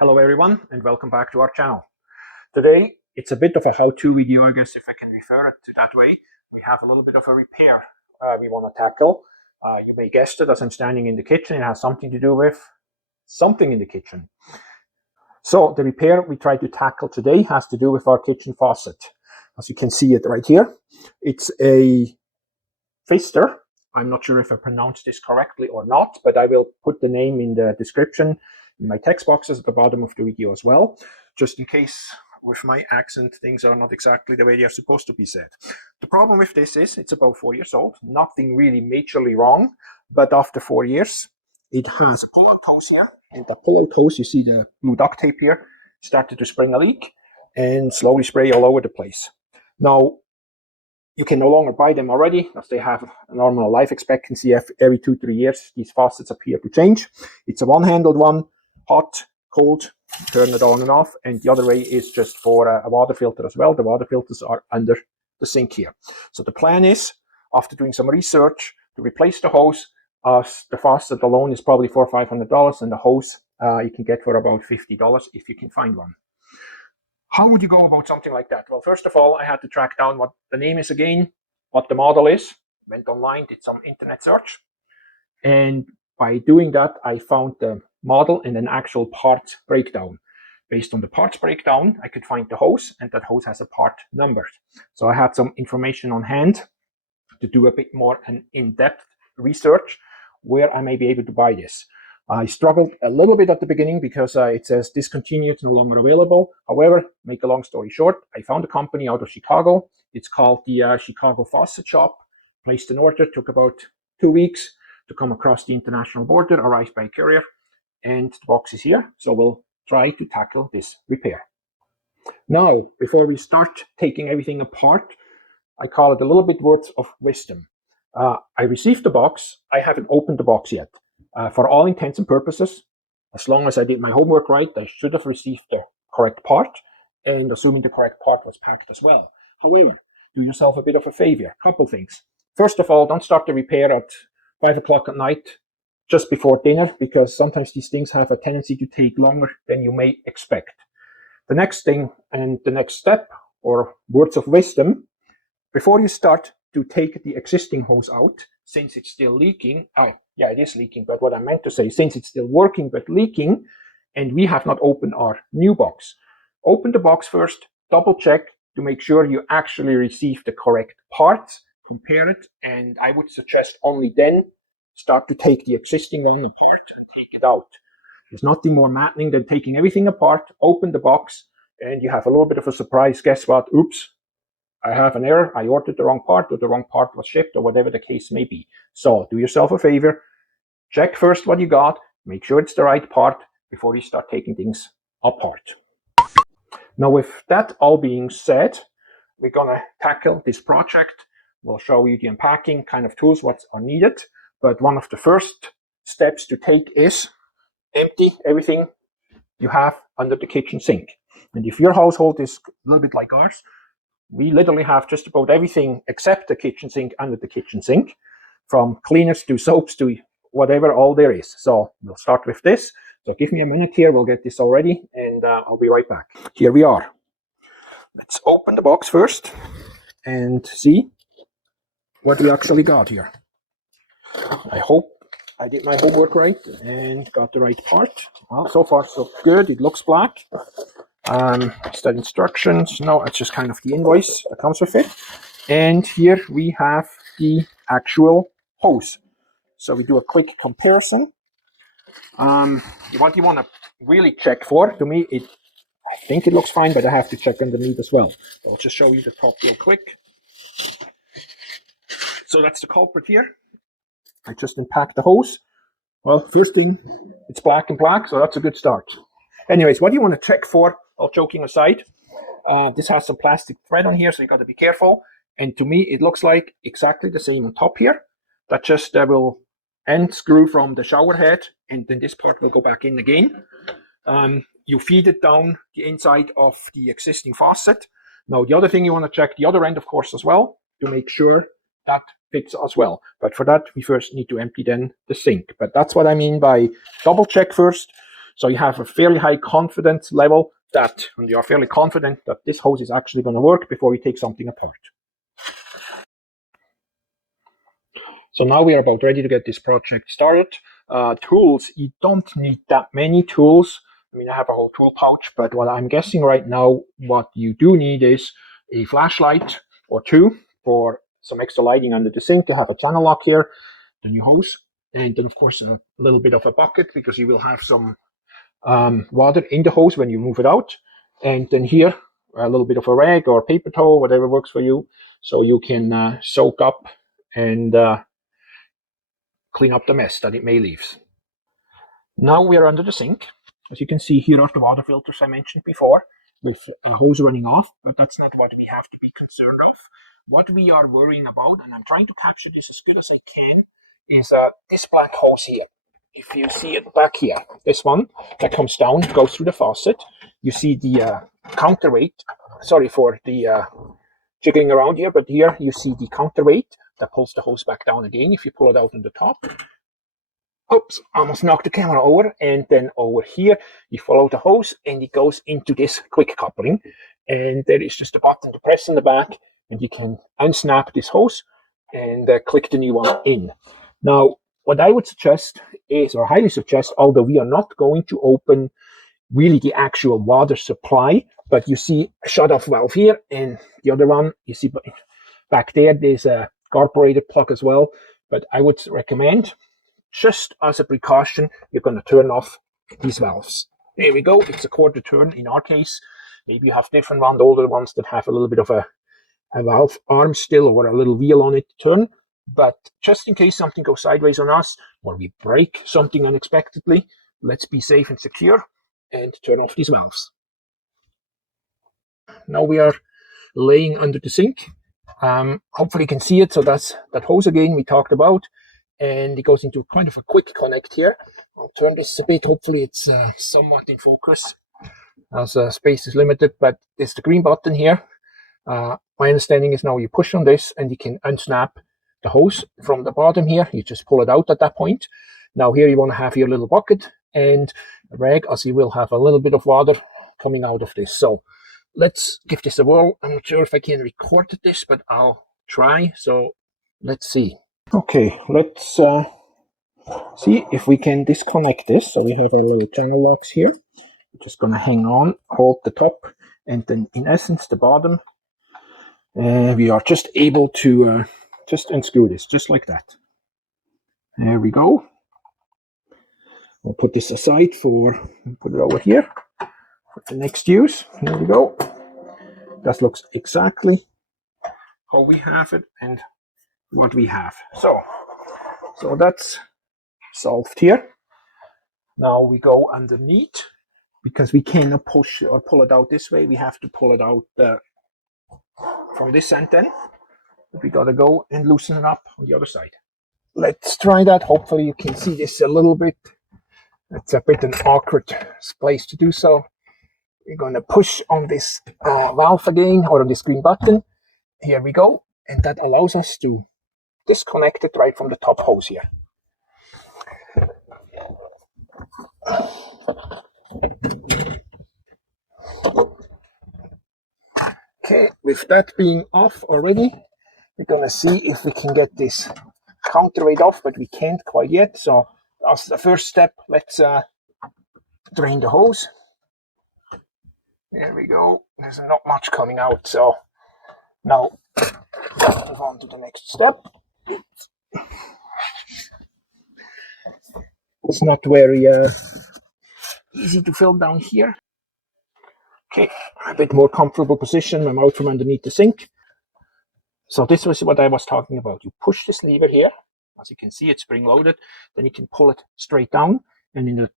Hello everyone and welcome back to our channel. Today it's a bit of a how-to video, I guess, if I can refer it to that way. We have a little bit of a repair we want to tackle. You may guess it, as I'm standing in the kitchen, it has something to do with something in the kitchen. So the repair we try to tackle today has to do with our kitchen faucet. As you can see it right here, it's a Pfister. I'm not sure if I pronounced this correctly or not, but I will put the name in the description in my text boxes at the bottom of the video as well, just in case with my accent things are not exactly the way they are supposed to be said. The problem with this is it's about 4 years old, nothing really majorly wrong, but after 4 years it has a pull-out hose here, and the pull-out hose, you see the blue duct tape here, started to spring a leak and slowly spray all over the place. Now, you can no longer buy them already, as they have a normal life expectancy. Every 2-3 years, these faucets appear to change. It's a one-handled one, hot, cold, turn it on and off, and the other way is just for a water filter as well. The water filters are under the sink here. So the plan is, after doing some research, to replace the hose. The faucet alone is probably $400 or $500, and the hose you can get for about $50 if you can find one. How would you go about something like that? Well, first of all, I had to track down what the name is again, what the model is, went online, did some internet search. And by doing that, I found the model and an actual parts breakdown. Based on the parts breakdown, I could find the hose, and that hose has a part number. So I had some information on hand to do a bit more an in-depth research where I may be able to buy this. I struggled a little bit at the beginning because it says discontinued, no longer available. However, make a long story short, I found a company out of Chicago. It's called the Chicago Faucet Shop. Placed an order, took about 2 weeks to come across the international border, arrived by courier, and the box is here. So we'll try to tackle this repair. Now, before we start taking everything apart, I call it a little bit words of wisdom. I received the box. I haven't opened the box yet. For all intents and purposes, as long as I did my homework right, I should have received the correct part, and assuming the correct part was packed as well. However, do yourself a bit of a favor. Couple things. First of all, don't start the repair at 5 o'clock at night, just before dinner, because sometimes these things have a tendency to take longer than you may expect. The next thing and the next step, or words of wisdom, before you start to take the existing hose out, since it's still leaking, yeah, it is leaking, but what I meant to say, since it's still working but leaking, and we have not opened our new box, open the box first, double check to make sure you actually receive the correct parts, compare it, and I would suggest only then start to take the existing one apart and take it out. There's nothing more maddening than taking everything apart, open the box, and you have a little bit of a surprise. Guess what? Oops. I have an error, I ordered the wrong part, or the wrong part was shipped, or whatever the case may be. So do yourself a favor, check first what you got, make sure it's the right part before you start taking things apart. Now, with that all being said, we're gonna tackle this project. We'll show you the unpacking kind of tools, what are needed. But one of the first steps to take is empty everything you have under the kitchen sink. And if your household is a little bit like ours, we literally have just about everything except the kitchen sink under the kitchen sink, from cleaners to soaps to whatever all there is. So we'll start with this. So give me a minute here, we'll get this all ready, and I'll be right back. Here we are. Let's open the box first and see what we actually got here. I hope I did my homework right and got the right part. Well, so far so good. It looks black. Is that instructions? No, it's just kind of the invoice that comes with it. And here we have the actual hose. So we do a quick comparison. What you want to really check for, to me, I think it looks fine, but I have to check underneath as well. So I'll just show you the top real quick. So that's the culprit here. I just unpacked the hose. Well, first thing, it's black and black, so that's a good start. Anyways, what do you want to check for, all joking aside? This has some plastic thread on here, so you got to be careful. And to me, it looks like exactly the same on top here. That just will end screw from the shower head, and then this part will go back in again. You feed it down the inside of the existing faucet. Now, the other thing you want to check the other end, of course, as well, to make sure that fits as well. But for that, we first need to empty then the sink. But that's what I mean by double check first. So you have a fairly high confidence level that, and you are fairly confident that this hose is actually going to work before you take something apart. So now we are about ready to get this project started. Tools, you don't need that many tools. I mean, I have a whole tool pouch, but what I'm guessing right now, what you do need is a flashlight or two for some extra lighting under the sink. You have a channel lock here, the new hose, and then of course a little bit of a bucket because you will have some water in the hose when you move it out. And then here, a little bit of a rag or paper towel, whatever works for you, so you can soak up and clean up the mess that it may leave. Now we are under the sink. As you can see, here are the water filters I mentioned before with a hose running off, but that's not what we have to be concerned of. What we are worrying about, and I'm trying to capture this as good as I can, is this black hose here. If you see it back here, this one that comes down, goes through the faucet. You see the counterweight, sorry for the jiggling around here, but here you see the counterweight that pulls the hose back down again if you pull it out on the top. Oops, almost knocked the camera over. And then over here, you follow the hose and it goes into this quick coupling. And there is just a button to press in the back and you can unsnap this hose and click the new one in. Now, what I would suggest is, or highly suggest, although we are not going to open really the actual water supply, but you see a shut-off valve here and the other one, you see back there, there's a carburetor plug as well. But I would recommend, just as a precaution, you're going to turn off these valves. There we go. It's a quarter turn in our case. Maybe you have different ones, older ones that have a little bit of a valve arm still or a little wheel on it to turn. But just in case something goes sideways on us or we break something unexpectedly, let's be safe and secure and turn off these valves. Now we are laying under the sink. Hopefully you can see it. So that's that hose again we talked about. And it goes into kind of a quick connect here. I'll turn this a bit. Hopefully it's somewhat in focus as space is limited. But there's the green button here. My understanding is now you push on this and you can unsnap the hose from the bottom here. You just pull it out at that point. Now here you want to have your little bucket and a rag, as you will have a little bit of water coming out of this. So let's give this a whirl. I'm not sure if I can record this, but I'll try. So let's see. Okay, let's see if we can disconnect this. So we have our little channel locks here. We're just going to hang on, hold the top, and then in essence the bottom. We are just able to just unscrew this, just like that. There we go. We'll put this aside put it over here for the next use. Here we go. That looks exactly how we have it and what we have. So that's solved here. Now we go underneath, because we cannot push or pull it out this way. We have to pull it out from this end then. But we gotta go and loosen it up on the other side. Let's try that. Hopefully you can see this a little bit. It's a bit an awkward place to do so. We're going to push on this valve again, or on this green button. Here we go. And that allows us to disconnect it right from the top hose here. Okay, with that being off already, we're going to see if we can get this counterweight off, but we can't quite yet. So as the first step, let's drain the hose. There we go. There's not much coming out. So now move on to the next step. It's not very easy to film down here. Okay, a bit more comfortable position. I'm out from underneath the sink. So this was what I was talking about. You push this lever here. As you can see, it's spring loaded. Then you can pull it straight down, and in the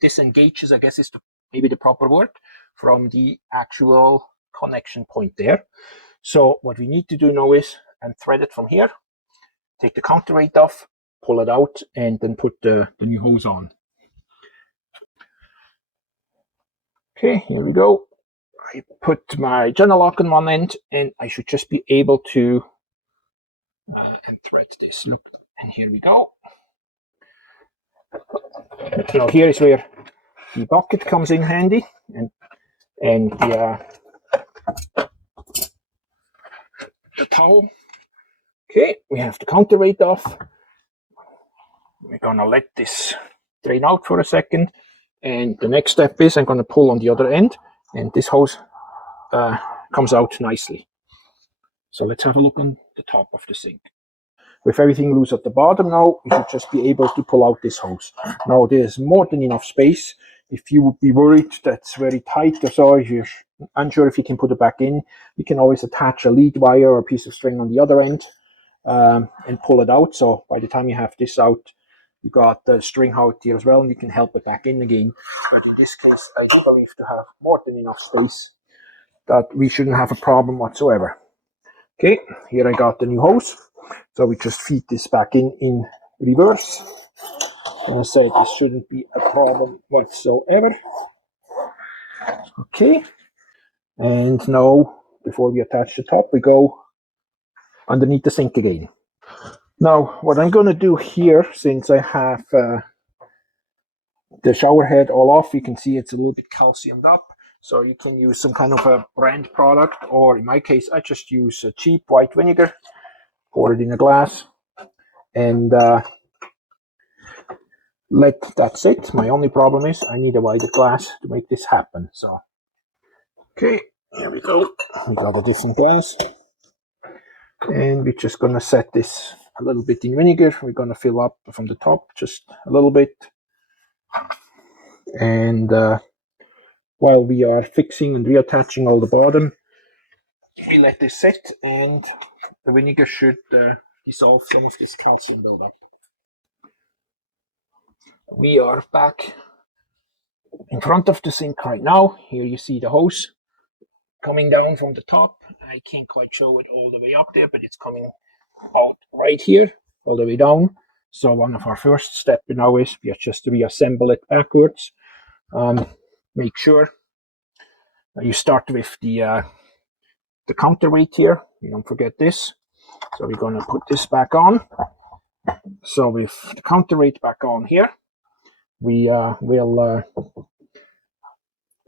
disengages, I guess is maybe the proper word, from the actual connection point there. So what we need to do now is thread it from here, take the counterweight off, pull it out, and then put the new hose on. Okay, here we go. I put my channel lock on one end, and I should just be able to thread this. Look, and here we go. Now here is where the bucket comes in handy, and the towel. Okay, we have the counterweight off. We're gonna let this drain out for a second, and the next step is I'm gonna pull on the other end, and this hose comes out nicely. So let's have a look on the top of the sink. With everything loose at the bottom now, you should just be able to pull out this hose. Now there's more than enough space. If you would be worried that's very tight or so, if you're unsure if you can put it back in, you can always attach a lead wire or a piece of string on the other end and pull it out. So by the time you have this out, you got the string out here as well, and you can help it back in again. But in this case, I do believe to have more than enough space that we shouldn't have a problem whatsoever. Okay, here I got the new hose. So we just feed this back in reverse. And I said this shouldn't be a problem whatsoever. Okay, and now before we attach the top, we go underneath the sink again. Now what I'm going to do here, since I have the shower head all off, you can see it's a little bit calciumed up. So you can use some kind of a brand product, or in my case, I just use a cheap white vinegar, pour it in a glass, and that's it. My only problem is I need a wider glass to make this happen. So, okay, there we go. We got a different glass, and we're just gonna set this a little bit in vinegar. We're gonna fill up from the top just a little bit, and while we are fixing and reattaching all the bottom, we let this sit, and the vinegar should dissolve some of this calcium buildup. We are back in front of the sink right now. Here you see the hose coming down from the top. I can't quite show it all the way up there, but it's coming out right here, all the way down. So one of our first steps now is we just reassemble it backwards. Make sure you start with the counterweight here. You don't forget this. So we're going to put this back on. So with the counterweight back on here, we will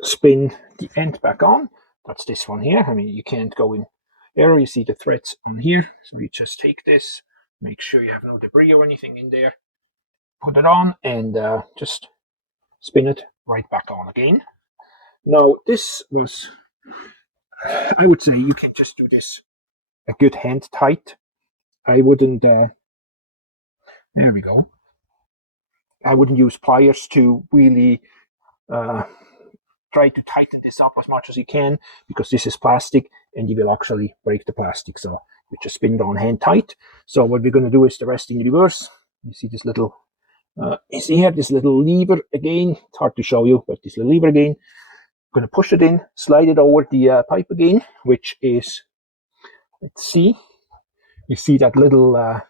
spin the end back on. That's this one here. I mean, you can't go in error. You see the threads on here. So you just take this, make sure you have no debris or anything in there, put it on, and just spin it right back on again. Now, this was, I would say you can just do this a good hand tight. I wouldn't, there we go. I wouldn't use pliers to really try to tighten this up as much as you can, because this is plastic and you will actually break the plastic. So you just spin it on hand tight. So what we're going to do is the rest in reverse. You see this little, you see here, this little lever again. It's hard to show you, but this little lever again. I'm going to push it in, slide it over the pipe again, which is, let's see, you see that little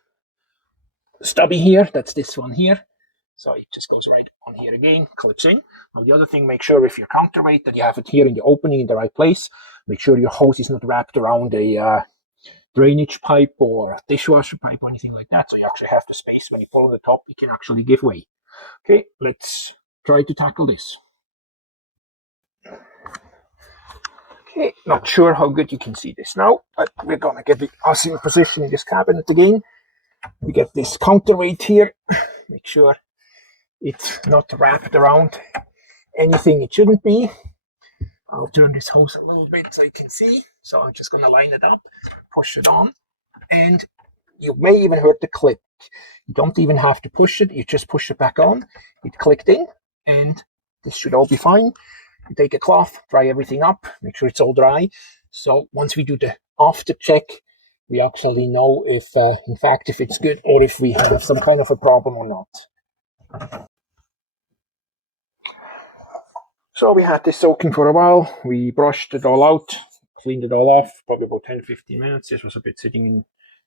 stubby here, that's this one here. So it just goes right on here again, clips in. Now the other thing, make sure with your counterweight that you have it here in the opening in the right place. Make sure your hose is not wrapped around a drainage pipe or a dishwasher pipe or anything like that. So you actually have the space. When you pull on the top, it can actually give way. Okay, let's try to tackle this. Okay, not sure how good you can see this now, but we're gonna get us in position in this cabinet again. We get this counterweight here. Make sure it's not wrapped around anything it shouldn't be. I'll turn this hose a little bit so you can see. So I'm just gonna line it up, push it on, and you may even hurt the clip. You don't even have to push it, you just push it back on. It clicked in, and this should all be fine. You take a cloth, dry everything up, make sure it's all dry. So once we do the after check, we actually know if, in fact, if it's good or if we have some kind of a problem or not. So we had this soaking for a while. We brushed it all out, cleaned it all off, probably about 10-15 minutes. This was a bit sitting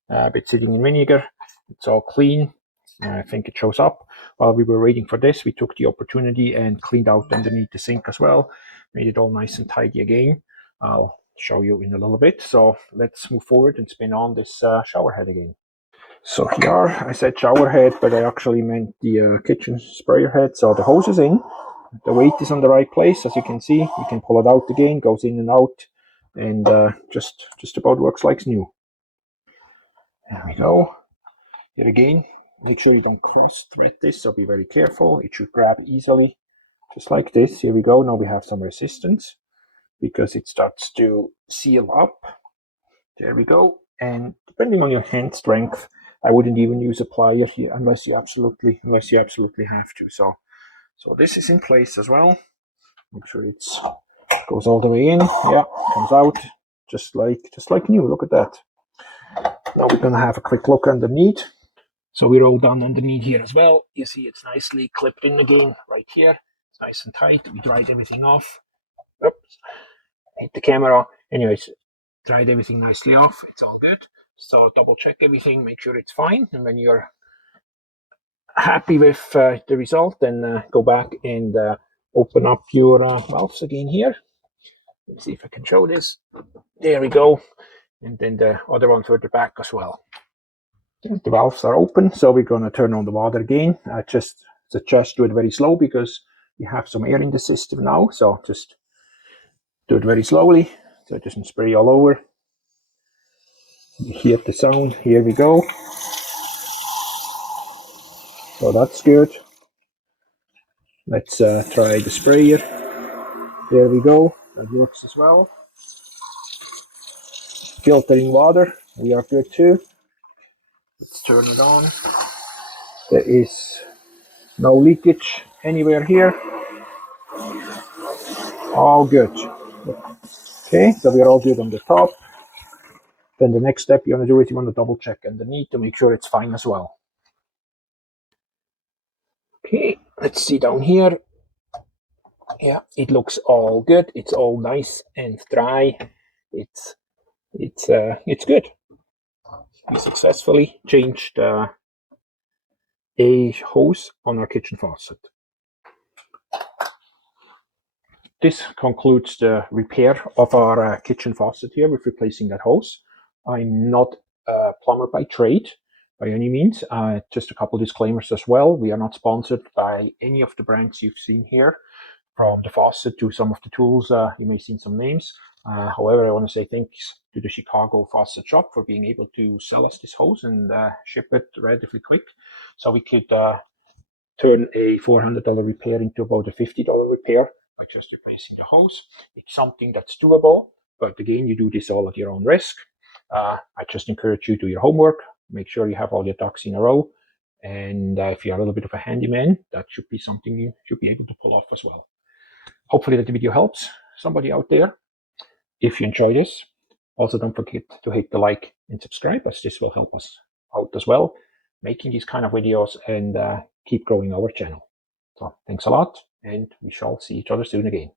in vinegar. It's all clean. I think it shows up. While we were waiting for this, we took the opportunity and cleaned out underneath the sink as well. Made it all nice and tidy again. I'll show you in a little bit. So let's move forward and spin on this shower head again. So here I said shower head, but I actually meant the kitchen sprayer head. So the hose is in, the weight is on the right place, as you can see. You can pull it out again, goes in and out, and just about works like new. There we go. Here again, make sure you don't cross thread this, so be very careful. It should grab easily, just like this. Here we go. Now we have some resistance because it starts to seal up. There we go. And depending on your hand strength, I wouldn't even use a plier here unless you absolutely have to. So this is in place as well. Make sure it goes all the way in. Yeah, comes out just like new. Look at that. Now we're gonna have a quick look underneath. So we're all done underneath here as well. You see it's nicely clipped in again right here. It's nice and tight. We dried everything off. Oops. Hit the camera. Anyways, dried everything nicely off. It's all good. So double check everything, make sure it's fine. And when you're happy with the result, then go back and open up your valves again here. Let's see if I can show this. There we go. And then the other one further back as well. The valves are open, so we're going to turn on the water again. Just do it very slow because we have some air in the system now. So just do it very slowly so it doesn't spray all over. You hear the sound. Here we go. So that's good. Let's try the sprayer. There we go. That works as well. Filtering water. We are good too. Let's turn it on. There is no leakage anywhere here. All good. Okay, so we're all good on the top. Then the next step you want to do is you want to double check underneath to make sure it's fine as well. Okay, let's see down here. Yeah, it looks all good. It's all nice and dry. It's good. We successfully changed a hose on our kitchen faucet. This concludes the repair of our kitchen faucet here with replacing that hose. I'm not a plumber by trade by any means. Just a couple disclaimers as well. We are not sponsored by any of the brands you've seen here. From the faucet to some of the tools, you may have seen some names. However, I want to say thanks to the Chicago Faucet Shop for being able to sell us this hose and ship it relatively quick. So we could turn a $400 repair into about a $50 repair by just replacing the hose. It's something that's doable, but again, you do this all at your own risk. I just encourage you to do your homework, make sure you have all your ducks in a row, and if you're a little bit of a handyman, that should be something you should be able to pull off as well. Hopefully that the video helps somebody out there. If you enjoy this, also don't forget to hit the like and subscribe, as this will help us out as well, making these kind of videos and keep growing our channel. So thanks a lot, and we shall see each other soon again.